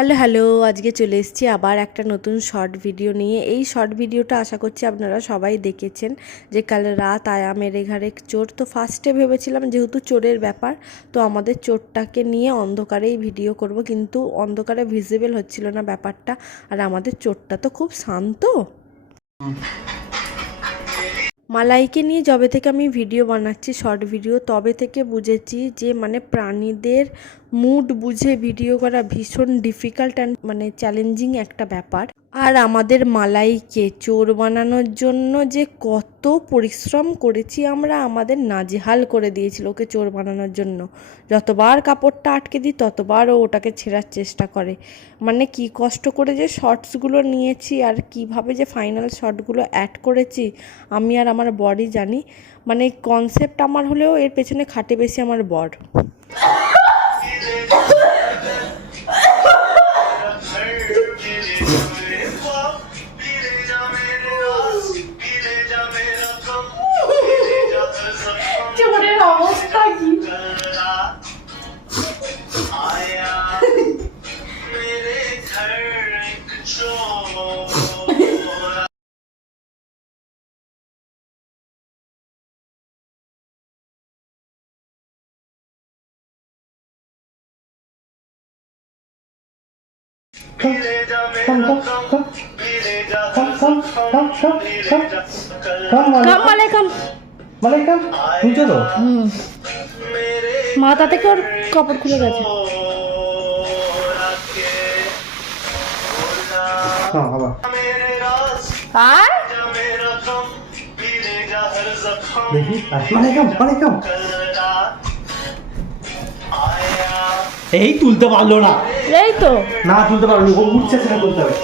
Hello hello, আজকে চলে এসেছি আবার একটা নতুন শর্ট ভিডিও নিয়ে। এই শর্ট ভিডিওটা আশা করছি আপনারা সবাই দেখেছেন, যে কাল রাত আয়া মেরে ঘরে চোর। তো ফার্স্টে ভেবেছিলাম যেহেতু চোরের ব্যাপার, তো আমাদের চোরটাকে নিয়ে অন্ধকারেই ভিডিও করব, কিন্তু অন্ধকারে ভিজিবল হচ্ছিল না ব্যাপারটা। আর আমাদের চোরটা তো খুব শান্ত। মালাইকে নিয়ে যবে থেকে আমি ভিডিও বানাচ্ছি শর্ট ভিডিও, তবে থেকে বুঝেছি যে প্রাণীদের মুড বুঝে ভিডিও করা ভীষণ ডিফিকাল্ট অ্যান্ড চ্যালেঞ্জিং একটা ব্যাপার। আর আমাদের মালাইকে চোর বানানোর জন্য যে কত পরিশ্রম করেছি আমরা, আমাদের নাজেহাল করে দিয়েছিল ওকে চোর বানানোর জন্য। যতবার কাপড়টা আটকে দিই ততবার ও ওটাকে ছেঁড়ার চেষ্টা করে। কি কষ্ট করে যে শর্টসগুলো নিয়েছি আর কিভাবে যে ফাইনাল শর্টগুলো অ্যাড করেছি আমি আর আমার বরই জানি। কনসেপ্ট আমার হলেও এর পেছনে খাটে বেশি আমার বর। অবস্থা কি মাথা থেকে ওর কাপড় খুলে গেছে। এই তুলতে পারলো না, এই তো না তুলতে পারলো না, উঠছে সেটা তুলতে হবে।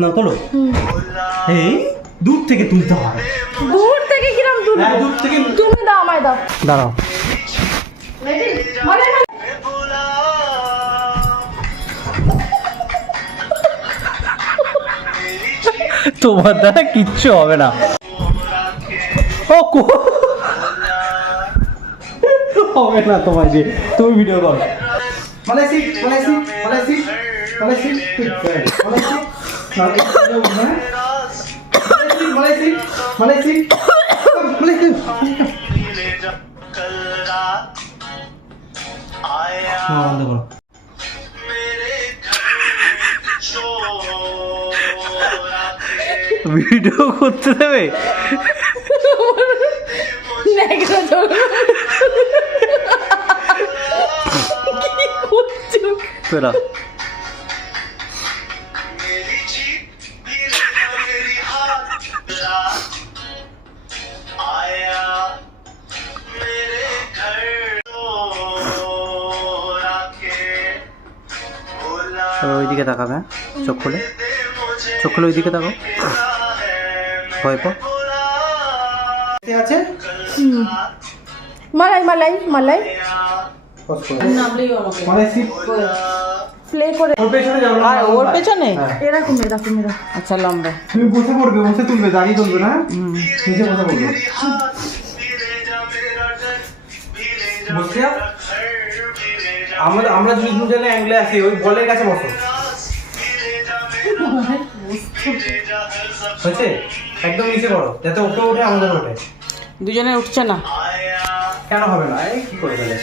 না তোলো, এই দূর থেকে তুলতে হয়। দূর থেকে কিরম দূর? দূর থেকে তুমি দাও, আমায় দাও। দাঁড়াও, তোমার দ্বারা কিচ্ছু হবে না। ও হবে না তোমার, যে তুমি ভিডিও করো। মালয়েশি মালয়েশি মালয়েশি মালয়েশি মালয়েশি মালয়েশি মালয়েশি মালয়েশি বন্ধ করো। ভিডিও করতে দেবে? তোরা ওইদিকে তাকাবে, চোখ খুলে, চোখ খুলে ওইদিকে তাকাও, ভয় পাও। আছে মালাই মালাই মালাই প্লে করে ওর পেছনে যাও। আর ওর পেছনে এরকম এরকম এরকম। আচ্ছা লম্বা। তুমি বসে পড়বে, বসে তুলবে, দাঁড়িয়ে তুলবে না, নিচে বসে পড়বে। বসে যাও। আমরা যদি দুজনে অ্যাঙ্গেলে আসি, ওই বলের কাছে বসো। হচ্ছে একদম নিচে করো, যাতে ওকে ওঠে আমাদের ওঠে। দুজনে উঠছে না কেন হবে না? এই কি করে ফেলে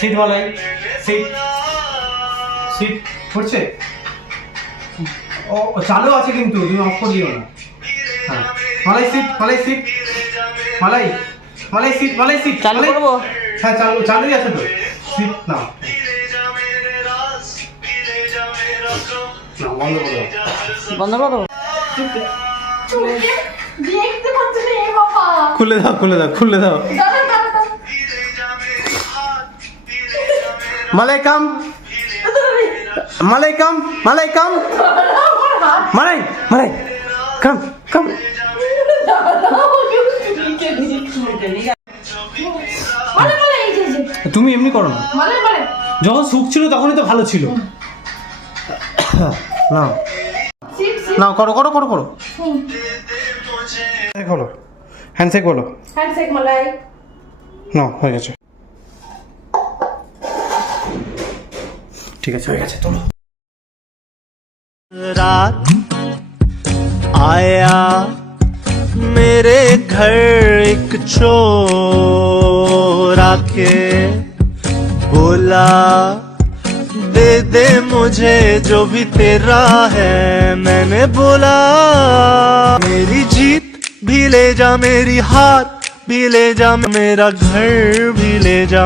সিট বলাই, সিট সিট হচ্ছে। ও চালু আছে কিন্তু তুমি অফ করে দিও না। হ্যাঁ, মালাই সিট, মালাই সিট, মালাই মালাই সিট, মালাই সিট চালু করবো। হ্যাঁ চালুই আছে তো। সিট না বন্ধ করো, বন্ধ করো। খুলে দাও, খুলে দাও, খুলে দাও। মালাইকাম মালাইকাম মালাইকাম মালাই মালাই কাম কাম। তুমি এমনি করো না, যখন সুখ ছিল তখনই তো ভালো ছিল। না না করো করো করো করো, বলো হ্যান্ডশেক, বলো হ্যান্ডশেক মালাই। না হয়ে গেছে। ঠিক আছে, হয়ে গেছে, তোলো। रात आया मेरे घर एक चोर आके बोला दे दे मुझे जो भी तेरा है। मैंने बोला मेरी जीत भी ले जा, मेरी हार भी ले जा, मेरा घर भी ले जा।